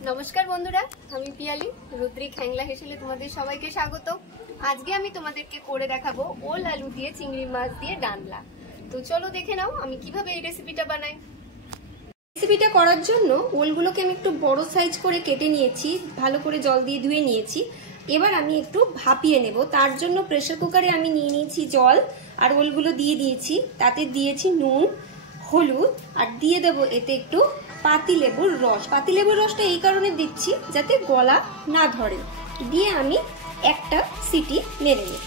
नमस्कार बंधुरा आमी पियाली रुद्रिक हैंगला हेसेले तुम्हादेर सबाइके स्वागत। आज के आमी तुम्हादेरके करे देखाबो ओल आलू दिए चिंगड़ी माछ दिए डालना। तो चलो देखे नाओ आमी किभाबे এই রেসিপিটা বানাই। রেসিপিটা করার জন্য ওলগুলোকে আমি একটু বড় সাইজ করে কেটে নিয়েছি, ভালো করে জল দিয়ে ধুয়ে নিয়েছি। এবার আমি একটু ভাপিয়ে নেব। তার জন্য প্রেসার কুকারে আমি নিয়ে নিয়েছি জল আর ওলগুলো দিয়ে দিয়েছি, তাতে দিয়েছি নুন হলুদ আর দিয়ে দেব এতে একটু পাতিলেবুর রস। পাতিলেবুর রসটা এই কারণে দিচ্ছি যাতে গলা না ধরে। দিয়ে আমি একটা সিটি মেরে নেব।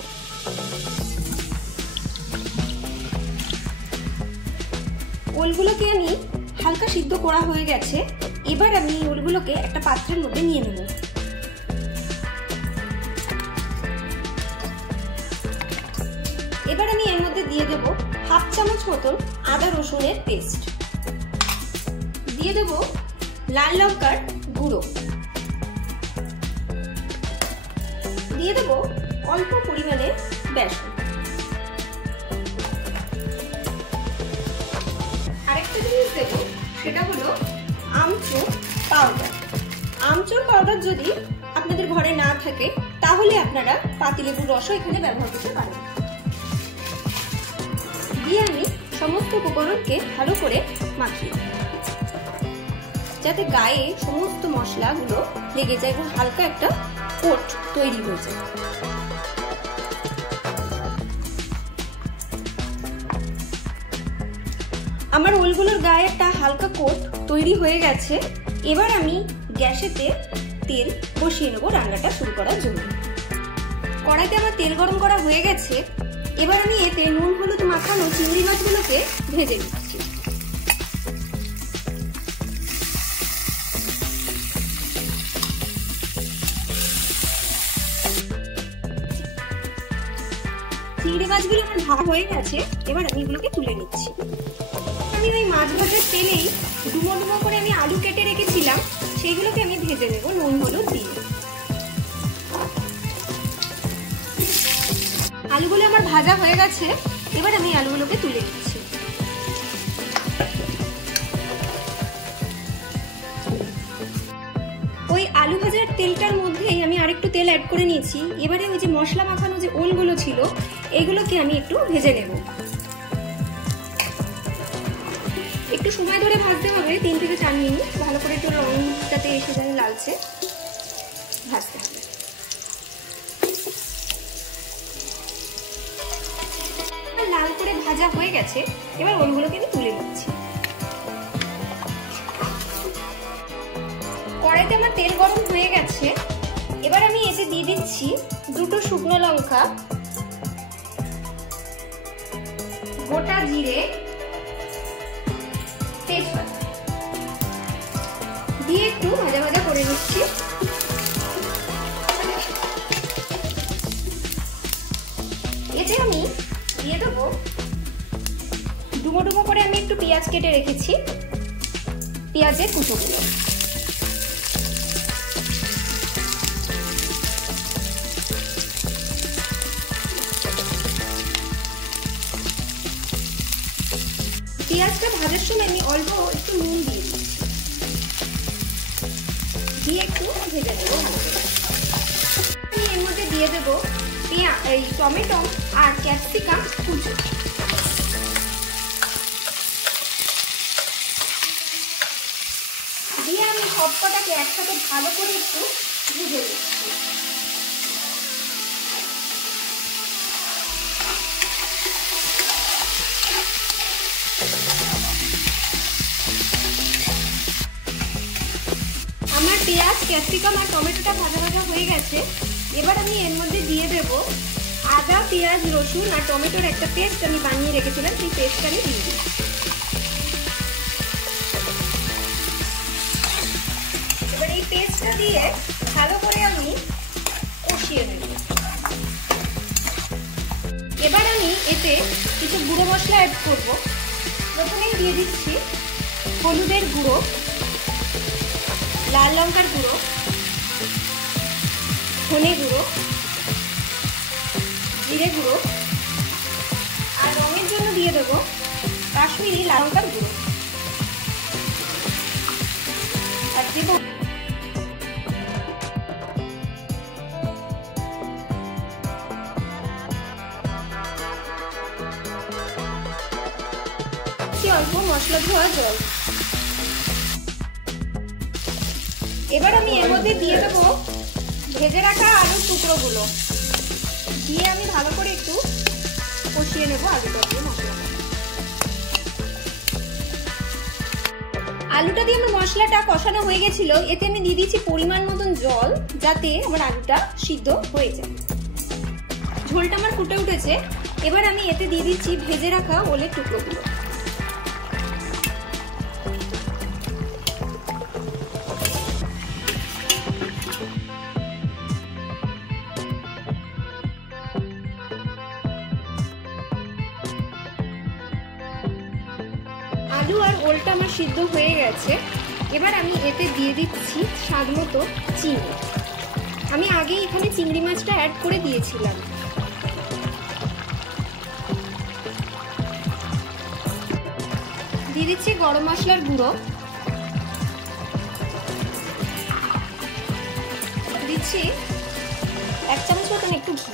ওলগুলোকে আমি হালকা সিদ্ধ করা হয়ে গেছে। এবার আমি ওলগুলোকে একটা পাত্রের মধ্যে নিয়ে নেব। এবার আমি এর মধ্যে দিয়ে দেব হাফ চামচ মতন আদা রসুনের পেস্ট, দিয়ে দেব লাল লঙ্কার গুঁড়ো, দিয়ে দেব অল্প পরিমাণে বেসন। আরেকটা জিনিস দেব, সেটা হলো আমচুর পাউডার। আমচুর পাউডার যদি আপনাদের ঘরে না থাকে তাহলে আপনারা পাতিলেবুর রসও এখানে ব্যবহার করতে পারেন। দিয়ে আমি সমস্ত উপকরণকে ভালো করে মাখিয়ে যাতে গায়ে সমস্ত মশলাগুলো লেগে যায় এবং হালকা একটা কোট তৈরি হয়ে যায়। আমার ওলগুলোর গায়ে একটা হালকা কোট তৈরি হয়ে গেছে। এবার আমি গ্যাসেতে তেল বসিয়ে নেব রান্নাটা শুরু করার জন্য। কড়াইতে আমার তেল গরম করা হয়ে গেছে। এবার আমি এতে নুন হলুদ মাখানো চিংড়ি মাছগুলোকে ভেজে নিচ্ছি। চিংড়ি মাছগুলো আমার ভাজা হয়ে গেছে। এবার আমি এগুলোকে তুলে নিচ্ছি। আমি ওই মাছ ভাজার তেলেই ডুমো ডুমো করে আমি আলু কেটে রেখেছিলাম, সেইগুলোকে আমি ভেজে নেব নুন হলুদ দিয়ে। আলুগুলো আমার ভাজা হয়ে গেছে। এবার আমি আলুগুলোকে তুলে নিচ্ছি। ওই আলু ভাজার তেলটার মধ্যেই আমি আরেকটু তেল অ্যাড করে নিয়েছি। এবারে ওই যে মশলা মাখানো যে ওলগুলো ছিল এগুলোকে আমি একটু ভেজে নেব। একটু সময় ধরে ভাজতে হবে, 3 থেকে 4 মিনিট। ভালো করে একটু রংটাতে এসে যায় লালচে ভাজতে হবে। লাল করে ভাজা হয়ে গেছে। এবার ওলগুলোকে আমি তুলে নিচ্ছি। কড়াইতে আমার তেল গরম হয়ে গেছে। এবার আমি এতে দিয়ে দিচ্ছি 2টো শুকনো লঙ্কা, গোটা জিরে, তেজপাতা দিয়ে একটু ভাজা ভাজা করে নিচ্ছি। এতে আমি দিয়ে দেবো ডুমো ডুমো করে আমি একটু পেঁয়াজ কেটে রেখেছি, পেঁয়াজের কুচোগুলো। পেঁয়াজটা ভাজার সময় আমি অল্প একটু নুন দিয়ে দিচ্ছি, দিয়ে একটু ভেজে দেবো। আমি এর মধ্যে দিয়ে দেবো টমেটো আর ক্যাপসিকাম কুচো। দিয়ে আমি সবকটাকে একসাথে ভালো করে একটু ভেজে দিচ্ছি। আমার পেঁয়াজ ক্যাপসিকাম আর টমেটোটা ভাজা ভাজা হয়ে গেছে। এবার আমি এর মধ্যে দিয়ে দেব আদা পেঁয়াজ রসুন আর টমেটোর একটা পেস্ট আমি বানিয়ে রেখেছিলাম, সেই পেস্টটা আমি দিয়ে দিই। এবার এই পেস্টটা দিয়ে ভালো করে আমি মিশিয়ে নেব। এবার আমি এতে কিছু গুঁড়ো মশলা অ্যাড করব। প্রথমেই দিয়ে দিচ্ছি হলুদের গুঁড়ো, লাল লঙ্কার গুঁড়ো, ধনে গুঁড়ো, জিরে গুঁড়ো, আর রঙের জন্য দিয়ে দেবো কাশ্মীরি লাল লঙ্কার গুঁড়ো। আর দেবো অল্প মশলা ধোয়া জল। এবার আমি এর মধ্যে দিয়ে দেবো ভেজে রাখা আলুর টুকরোগুলো, দিয়ে আমি ভালো করে একটু কষিয়ে নেবো আলুটা দিয়ে মশলাটা। আলুটা দিয়ে আমার মশলাটা কষানো হয়ে গেছিল। এতে আমি দিয়ে দিচ্ছি পরিমাণ মতন জল, যাতে আমার আলুটা সিদ্ধ হয়ে যায়। ঝোলটা আমার ফুটে উঠেছে। এবার আমি এতে দিয়ে দিচ্ছি ভেজে রাখা ওলের টুকরোগুলো। আলু আর ওলটা আমার সিদ্ধ হয়ে গেছে। এবার আমি এতে দিয়ে দিচ্ছি স্বাদ মতো চিনি। আমি আগে এখানে চিংড়ি মাছটা অ্যাড করে দিয়েছিলাম। দিয়ে দিচ্ছি গরম মশলার গুঁড়ো, দিচ্ছি 1 চামচ মতন একটু ঘি,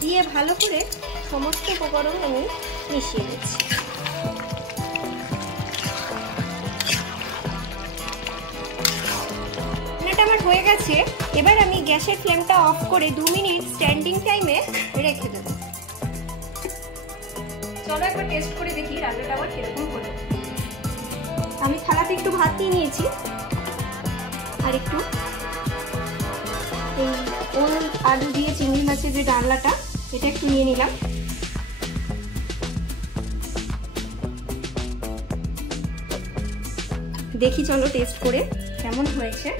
দিয়ে ভালো করে সমস্ত উপকরণ আমি মিশিয়ে দিচ্ছি। রান্নাটা আমার হয়ে গেছে। এবার আমি গ্যাসের ফ্লেমটা অফ করে 2 মিনিট স্ট্যান্ডিং টাইমে রেখে দেব। চলো একবার টেস্ট করে দেখি রান্নাটা আমার কিরকম হলো। আমি থালাতে একটু ভাত নিয়ে নিয়েছি, আর একটু এই ওল আলু দিয়ে চিংড়ি মাছের যে ডালনাটা, এটা একটু নিয়ে নিলাম। দেখি চলো টেস্ট করে কেমন হয়েছে।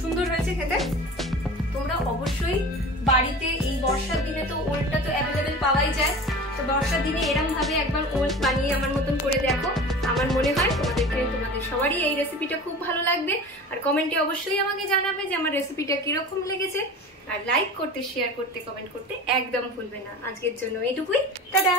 সুন্দর হয়েছে খেতে। তোমরা অবশ্যই বাড়িতে এই বর্ষার দিনে তো ওলটা তো অ্যাভেলেবেল পাওয়াই যায়, তো বর্ষার দিনে এরকম ভাবে একবার ওল বানিয়ে আমার মতন করে দেখো। আমার মনে হয় তোমাদের সবারই এই রেসিপিটা খুব ভালো লাগবে। আর কমেন্টে অবশ্যই আমাকে জানাবে যে আমার রেসিপিটা কিরকম লেগেছে। আর লাইক করতে, শেয়ার করতে, কমেন্ট করতে একদম ভুলবে না। আজকের জন্য এইটুকুই। টাটা।